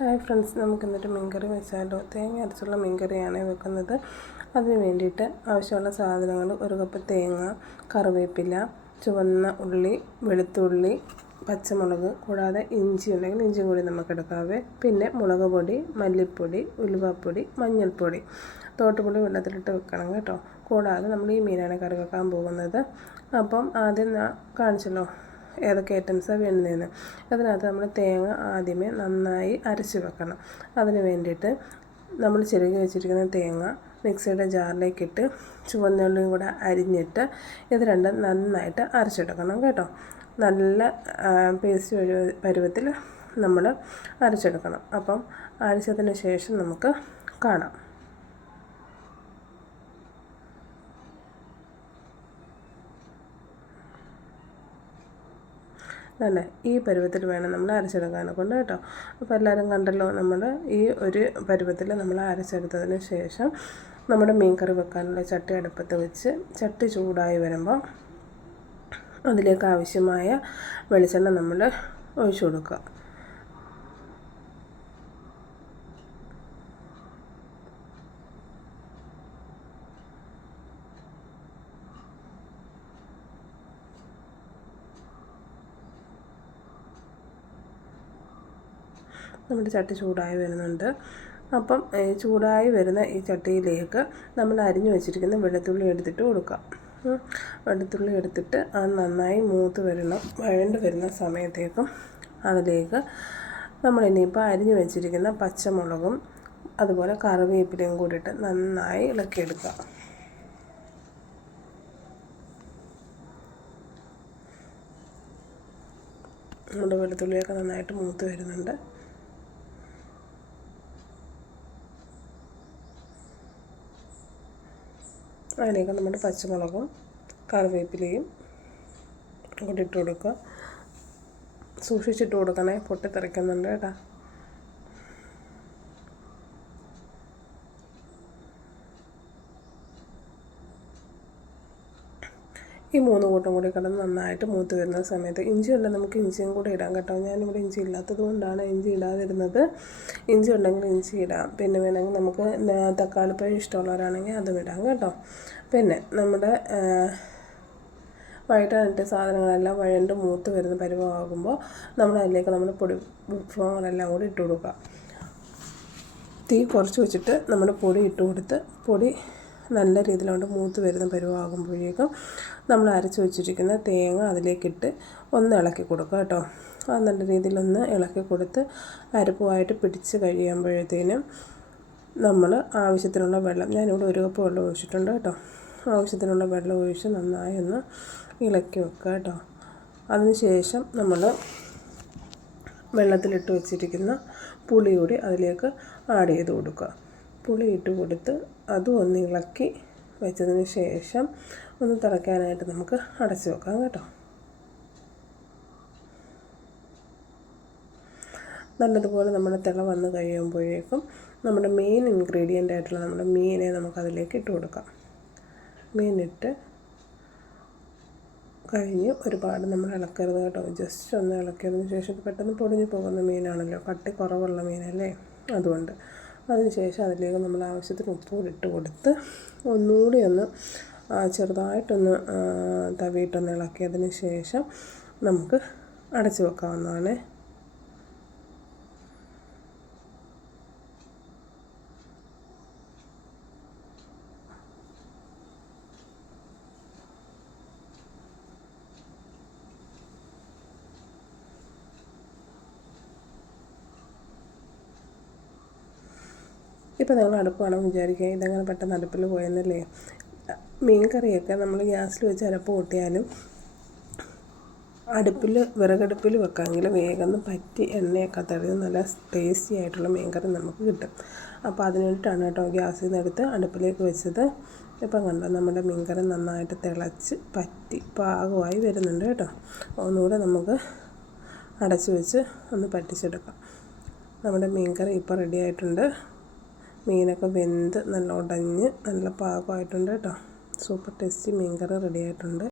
Hi friends നമുക്ക് എന്നിട്ട് മീൻകറി വെച്ചാലോ? തേങ്ങ അരച്ചുള്ള മീൻകറിയാണ് വെക്കുന്നത്. അതിന് വേണ്ടിയിട്ട് ആവശ്യമുള്ള സാധനങ്ങൾ ഒരു കപ്പ് തേങ്ങ കറിവേപ്പില ചുവന്ന ഉള്ളി വെളുത്തുള്ളി പച്ചമുളക് കൂടാതെ ഇഞ്ചി ഉണ്ടെങ്കിൽ ഇഞ്ചിയും കൂടി നമുക്ക് എടുക്കാവേ. പിന്നെ മുളക് പൊടി മല്ലിപ്പൊടി ഉലുവപ്പൊടി മഞ്ഞൾപ്പൊടി. തോട്ടുപൊടി വെള്ളത്തിലിട്ട് വെക്കണം കേട്ടോ. കൂടാതെ നമ്മൾ ഈ മീനാണ് കറി വെക്കാൻ പോകുന്നത്. അപ്പം ആദ്യം കാണിച്ചല്ലോ. ഏതൊക്കെ ഐറ്റംസാണ് വേണ്ടതെന്ന്. അതിനകത്ത് നമ്മൾ തേങ്ങ ആദ്യമേ നന്നായി അരച്ച് വെക്കണം. അതിന് വേണ്ടിയിട്ട് നമ്മൾ ചിരകി വെച്ചിരിക്കുന്ന തേങ്ങ മിക്സിയുടെ ജാറിലേക്കിട്ട് ചുവന്നുള്ളിയും കൂടെ അരിഞ്ഞിട്ട് ഇത് രണ്ടും നന്നായിട്ട് അരച്ചെടുക്കണം കേട്ടോ. നല്ല പേസ്റ്റ് പരുവത്തിൽ നമ്മൾ അരച്ചെടുക്കണം. അപ്പം അരച്ചതിന് ശേഷം നമുക്ക് കാണാം. അല്ലേ? ഈ പരുവത്തിൽ വേണം നമ്മൾ അരച്ചെടുക്കാനെ കൊണ്ട് കേട്ടോ. അപ്പോൾ എല്ലാവരും കണ്ടല്ലോ നമ്മൾ ഈ ഒരു പരുവത്തിൽ നമ്മൾ അരച്ചെടുത്തതിന് ശേഷം നമ്മുടെ മീൻ കറി വെക്കാനുള്ള ചട്ടി അടുപ്പത്ത് വെച്ച് ചട്ടി ചൂടായി വരുമ്പോൾ അതിലേക്ക് ആവശ്യമായ വെളിച്ചെണ്ണ നമ്മൾ ഒഴിച്ചു കൊടുക്കുക. നമ്മുടെ ചട്ടി ചൂടായി വരുന്നുണ്ട്. അപ്പം ചൂടായി വരുന്ന ഈ ചട്ടിയിലേക്ക് നമ്മൾ അരിഞ്ഞു വെച്ചിരിക്കുന്ന വെളുത്തുള്ളി എടുത്തിട്ട് കൊടുക്കാം. വെളുത്തുള്ളി എടുത്തിട്ട് അത് നന്നായി മൂത്ത് വരണം വഴണ്ട് വരുന്ന സമയത്തേക്കും അതിലേക്ക് നമ്മൾ ഇനിയിപ്പോൾ അരിഞ്ഞു വെച്ചിരിക്കുന്ന പച്ചമുളകും അതുപോലെ കറിവേപ്പിലയും കൂടിയിട്ട് നന്നായി ഇളക്കിയെടുക്കുക നമ്മുടെ വെളുത്തുള്ളിയൊക്കെ നന്നായിട്ട് മൂത്ത് വരുന്നുണ്ട്. അതിലേക്ക് നമ്മുടെ പച്ചമുളകും കറിവേപ്പിലയും കൂടി ഇട്ട് കൊടുക്കുക. സൂക്ഷിച്ചിട്ട് കൊടുക്കണേ പൊട്ടിത്തെറിക്കുന്നുണ്ട് കേട്ടോ. ഈ മൂന്ന് കൂട്ടം കൂടി കിടന്ന് നന്നായിട്ട് മൂത്ത് വരുന്ന സമയത്ത് ഇഞ്ചി ഉണ്ടെങ്കിൽ നമുക്ക് ഇഞ്ചിയും കൂടെ ഇടാം കേട്ടോ. ഞാനിവിടെ ഇഞ്ചി ഇല്ലാത്തത് കൊണ്ടാണ് ഇഞ്ചി ഇടാതിരുന്നത്. ഇഞ്ചി ഉണ്ടെങ്കിൽ ഇഞ്ചി ഇടാം. പിന്നെ വേണമെങ്കിൽ നമുക്ക് തക്കാളിപ്പഴം ഇഷ്ടമുള്ളവരാണെങ്കിൽ അതും ഇടാം കേട്ടോ. പിന്നെ നമ്മുടെ വഴറ്റാനിട്ട് സാധനങ്ങളെല്ലാം വഴണ്ട് മൂത്ത് വരുന്ന പരുവമാകുമ്പോൾ നമ്മൾ അതിലേക്ക് നമ്മുടെ പൊടി വിഭവങ്ങളെല്ലാം കൂടി ഇട്ട് കൊടുക്കുക. തീ കുറച്ച് വെച്ചിട്ട് നമ്മൾ പൊടി ഇട്ട് കൊടുത്ത് പൊടി നല്ല രീതിയിലോട്ട് മൂത്ത് വരുന്ന പരുവാകുമ്പോഴേക്കും നമ്മൾ അരച്ച് വെച്ചിരിക്കുന്ന തേങ്ങ അതിലേക്കിട്ട് ഒന്ന് ഇളക്കി കൊടുക്കുക കേട്ടോ. അത് നല്ല രീതിയിലൊന്ന് ഇളക്കി കൊടുത്ത് അരപ്പുമായിട്ട് പിടിച്ച് കഴിയുമ്പോഴത്തേനും നമ്മൾ ആവശ്യത്തിനുള്ള വെള്ളം ഞാനിവിടെ ഒരു കപ്പ് വെള്ളം ഒഴിച്ചിട്ടുണ്ട് കേട്ടോ. ആവശ്യത്തിനുള്ള വെള്ളം ഒഴിച്ച് നന്നായി ഒന്ന് ഇളക്കി വെക്കുക കേട്ടോ. അതിനുശേഷം നമ്മൾ വെള്ളത്തിലിട്ട് വെച്ചിരിക്കുന്ന പുളി കൂടി അതിലേക്ക് ആഡ് ചെയ്ത് കൊടുക്കുക. പുളി ഇട്ട് കൊടുത്ത് അതും ഒന്ന് ഇളക്കി വെച്ചതിന് ശേഷം ഒന്ന് തിളയ്ക്കാനായിട്ട് നമുക്ക് അടച്ചു വെക്കാം കേട്ടോ. നല്ലതുപോലെ നമ്മുടെ തിള വന്ന് കഴിയുമ്പോഴേക്കും നമ്മുടെ മെയിൻ ഇൻഗ്രീഡിയന്റ് ആയിട്ടുള്ള നമ്മുടെ മീനെ നമുക്കതിലേക്ക് ഇട്ട് കൊടുക്കാം. മീനിട്ട് കഴിഞ്ഞ് ഒരുപാട് നമ്മൾ ഇളക്കരുത് കേട്ടോ. ജസ്റ്റ് ഒന്ന് ഇളക്കിയതിന് ശേഷം പെട്ടെന്ന് പൊടിഞ്ഞു പോകുന്ന മീനാണല്ലോ. കട്ടി കുറവുള്ള മീനല്ലേ? അതുകൊണ്ട് അതിനുശേഷം അതിലേക്ക് നമ്മൾ ആവശ്യത്തിന് ഉപ്പ് ഇട്ട് കൊടുത്ത് ഒന്നുകൂടി ഒന്ന് ചെറുതായിട്ടൊന്ന് തവിയിട്ടൊന്ന് ഇളക്കിയതിന് ശേഷം നമുക്ക് അടച്ച് വെക്കാവുന്നതാണ്. ഇപ്പോൾ നിങ്ങൾ അടുപ്പാണെന്ന് വിചാരിക്കുക ഇതങ്ങനെ പെട്ടെന്ന് അടുപ്പിൽ പോയെന്നല്ലേ? മീൻ കറിയൊക്കെ നമ്മൾ ഗ്യാസിൽ വെച്ച് അരപ്പ് കൂട്ടിയാലും അടുപ്പിൽ വിറകടുപ്പിൽ വെക്കാമെങ്കിൽ വേഗം പറ്റി എണ്ണയൊക്കെ തടഞ്ഞ് നല്ല ടേസ്റ്റി ആയിട്ടുള്ള മീൻ കറി നമുക്ക് കിട്ടും. അപ്പോൾ അതിന് വേണ്ടിയിട്ടാണ് കേട്ടോ ഗ്യാസിൽ നിന്ന് എടുത്ത് അടുപ്പിലേക്ക് വെച്ചത്. ഇപ്പം കണ്ടോ നമ്മുടെ മീൻകറി നന്നായിട്ട് തിളച്ച് പറ്റി പാകമായി വരുന്നുണ്ട് കേട്ടോ. ഒന്നുകൂടെ നമുക്ക് അടച്ചു വെച്ച് ഒന്ന് പറ്റിച്ചെടുക്കാം. നമ്മുടെ മീൻകറി ഇപ്പോൾ റെഡി ആയിട്ടുണ്ട്. മീനൊക്കെ വെന്ത് നല്ല ഉടഞ്ഞ് നല്ല പാകമായിട്ടുണ്ട് കേട്ടോ. സൂപ്പർ ടേസ്റ്റി മീൻ കറി റെഡി ആയിട്ടുണ്ട്.